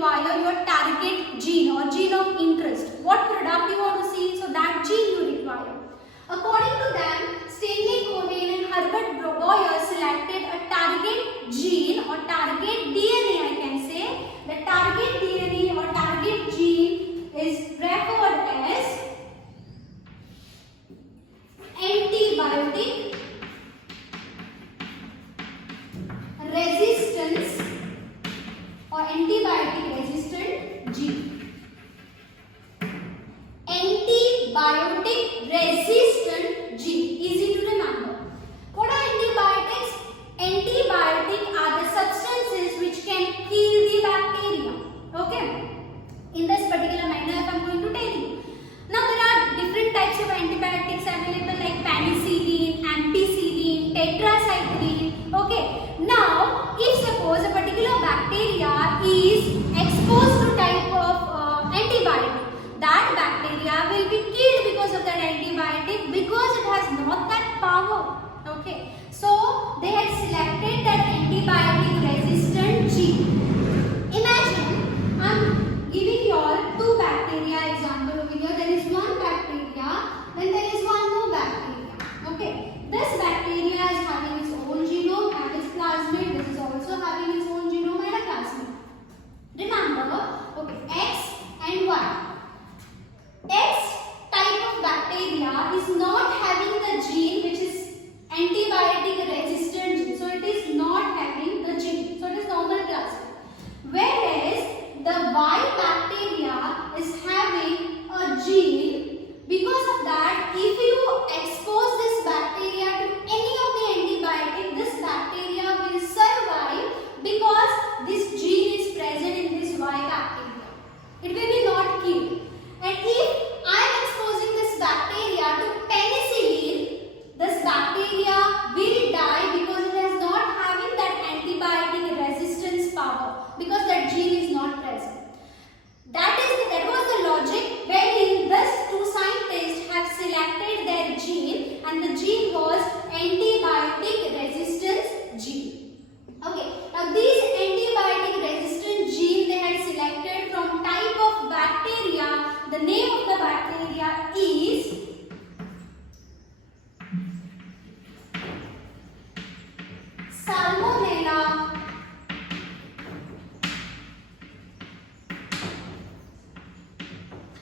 require your target gene or gene of interest. What product you want to see, so that gene you require. According to them, Stanley Cohen and Herbert Boyer selected a target gene or target DNA, I can say. The target DNA or target gene is referred as antibiotic resistance or antibiotic resistant gene. Antibiotic resistant gene, easy to remember. What are antibiotics? Antibiotics are the substances which can kill the bacteria. Okay, in this particular manner I am going to tell you. Now there are different types of antibiotics available like penicillin, ampicillin, tetracycline. Okay, now if suppose a particular bacteria is exposed to type of antibiotic, that bacteria will be killed because of that antibiotic, because it has not that power. Okay, so they had selected that antibiotic resistant gene. Imagine I am giving you all two bacteria example over here. There is one bacteria, then there is one more bacteria. Okay, this bacteria is having its own genome and its plasmid. This is also having its own genome and a plasmid. Remember, okay, X and Y. X type of bacteria is not having the gene which is antibiotic resistant gene. So it is not having the gene. So it is normal plasmid. Whereas the Y bacteria is having a gene. Because of that, if you expose this bacteria to any of the antibiotic, this bacteria will survive because this gene is present in this Y bacteria. It will be not killed. And if I am exposing this bacteria to penicillin, this bacteria will die because it is not having that antibiotic resistance power, because that gene is not present. That was the logic wherein these two scientists have selected their gene, and the gene was antibiotic resistance gene. Okay, now these antibiotic resistant gene they had selected from type of bacteria. The name of the bacteria is Salmonella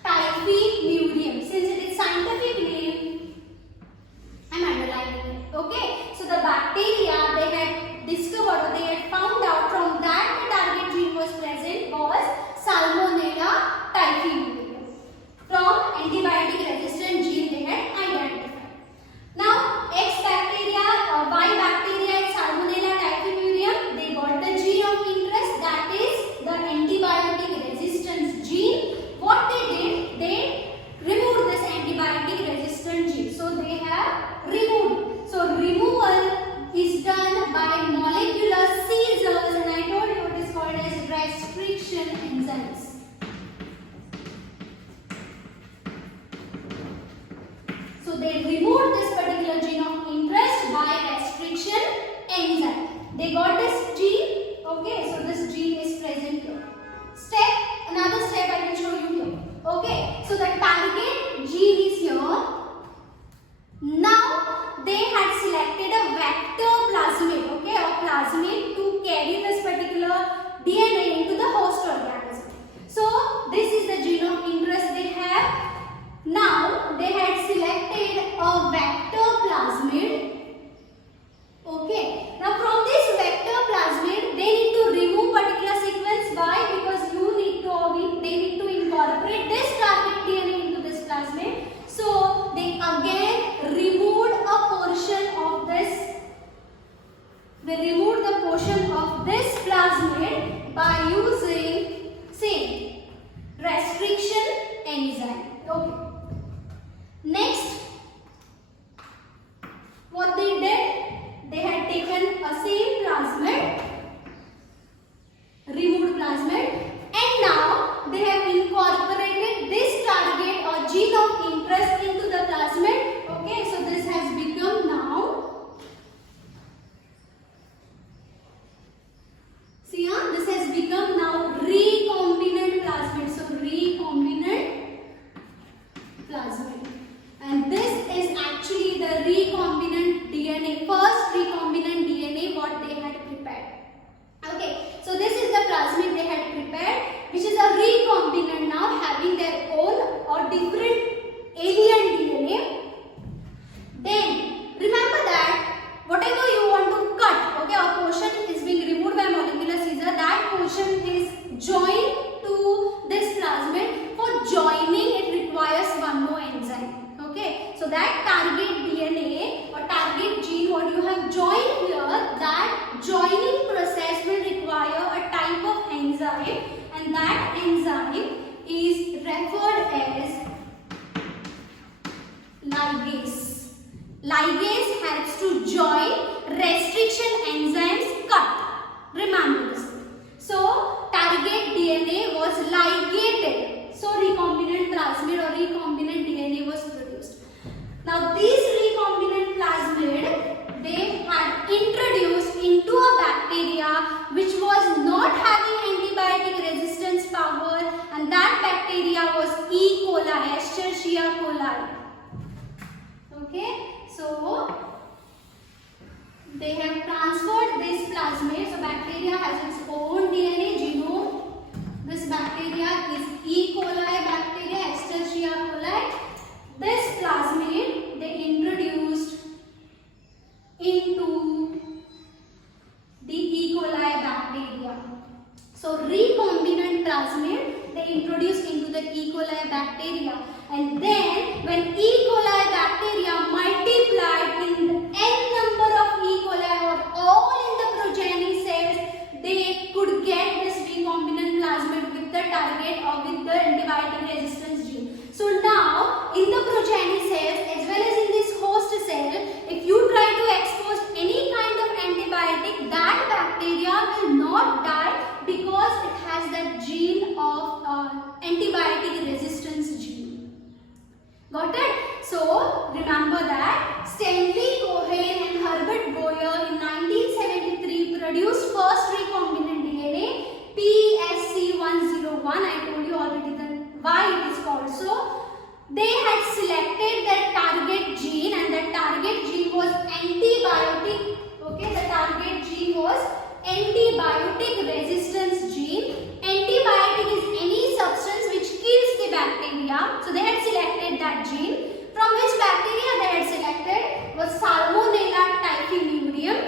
typhimurium. Since it is scientific name, I am underlining it. Okay, so the bacteria they had discovered or they had found out from that the target gene was present was Salmonella typhimurium. From antibiotic resistant gene they had identified. Now X bacteria, Y bacteria and Salmonella typhimurium, they got the gene of interest, that is the antibiotic resistance gene. What they did, they removed this antibiotic resistant gene. So they have removed. So removal is done by molecular scissors, and I told you it is called as restriction enzymes. So they removed this particular gene of interest by restriction enzyme. They got this gene. Okay, so this gene is present here. Another step I will show you here. Okay, so the target gene is here. Now they had selected a vector plasmid, okay, or plasmid to carry this particular DNA into the host organism. So this is the gene of interest they have. Now they had selected a vector plasmid. Okay, now from this vector plasmid they need to remove particular sequence. Why? Because they need to incorporate this target DNA into this plasmid. So they again removed a portion of this. They removed the portion of this plasmid by using same restriction enzyme. Okay. Next, what they did, they had taken a same plasmid, removed plasmid, and now they have incorporated this target or gene of interest into the plasmid. Okay, so this has become now, see, this has become now recombinant join to this plasmid. For joining, it requires one more enzyme. Okay, so that target DNA or target gene what you have joined here, that joining process will require a type of enzyme, and that enzyme is referred as ligase. Ligase helps to join restriction enzymes cut. Remember this. So target DNA was ligated. So recombinant plasmid or recombinant DNA was produced. Now these recombinant plasmid, they had introduced into a bacteria which was not having antibiotic resistance power, and that bacteria was E. coli, Escherichia coli. Okay, so they have transferred this plasmid. So bacteria has its own DNA genome. This bacteria is E. coli bacteria, Escherichia coli. This plasmid they introduced into the E. coli bacteria. So recombinant plasmid they introduced into the E. coli bacteria, and then when E. coli bacteria multiplied in n number of E. coli or all in the progeny cells, they could get this recombinant plasmid with the target or with the antibiotic resistance gene. So now in the progeny cells as well as in this host cell, if you try to expose any kind of antibiotic, that bacteria will not die because it has that gene of antibiotic resistance gene. Got it? So remember that Stanley Cohen and Herbert Boyer in 1973 produced first recombinant DNA PSC101. I told you already why it is called so. They had selected that target gene, and that target gene was antibiotic. Okay, the target gene was antibiotic resistance gene. Antibiotic is any substance which kills the bacteria. So they had selected that gene. From which bacteria they had selected was Salmonella typhimurium.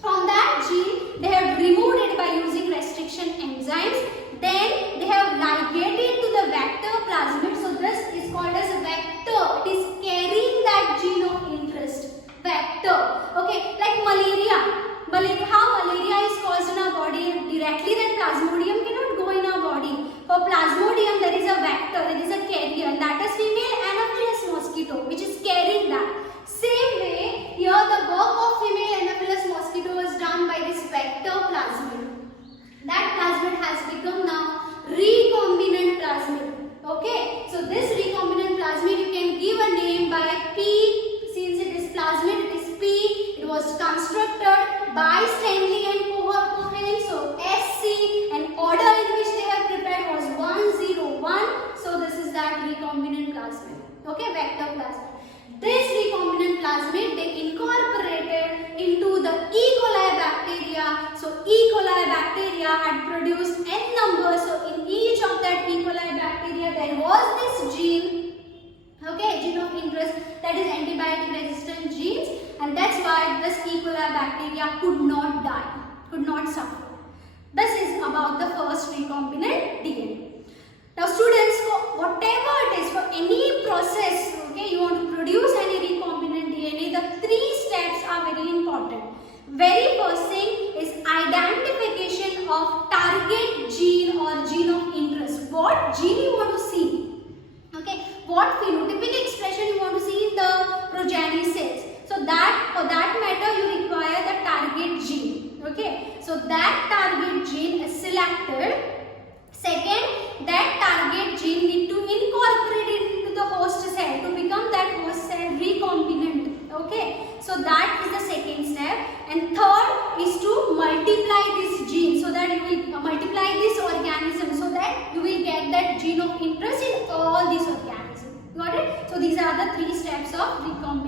From that gene they had removed it by using restriction enzymes. Then they have ligated to the vector plasmid. So this is called as a vector. It is carrying that gene of interest. Vector. Okay, like malaria. How malaria is caused in our body directly, that plasmodium cannot go in our body. For plasmodium there is a vector, there is a carrier, and that is female Anopheles mosquito which is carrying that. Same way here the work of female Anopheles mosquito is done by this vector plasmid. That plasmid has become now recombinant plasmid. Okay, so this recombinant plasmid you can give a name by P. Since it is plasmid, it is P. It was constructed by Stanley and Cohen. So SC, and order in which they have prepared was 101. So this is that recombinant plasmid. Okay, vector plasmid. This recombinant plasmid they incorporated into the E. coli bacteria. So E. coli bacteria had produced n number. So in each of that E. coli bacteria there was this gene. Okay, gene of interest, that is antibiotic resistant genes, and that's why this E. coli bacteria could not die, could not suffer. This is about the first recombinant DNA. Now students, for whatever it is, for any process, okay, you want to produce any recombinant DNA, the three steps are very important. Very first thing is identification of target gene or gene of interest. What gene you want to see? Okay, what phenotypic expression you want to see in the progeny cells. So that for that matter you require the target gene. Okay, so that target gene is selected. Second, that target gene need to incorporate it into the host cell to become that host cell recombinant. Okay, so that is the second step. And third is to multiply this gene, so that you will multiply this organism, so that you will get that gene of interest in all these organisms. Got it? So these are the three steps of recombinant.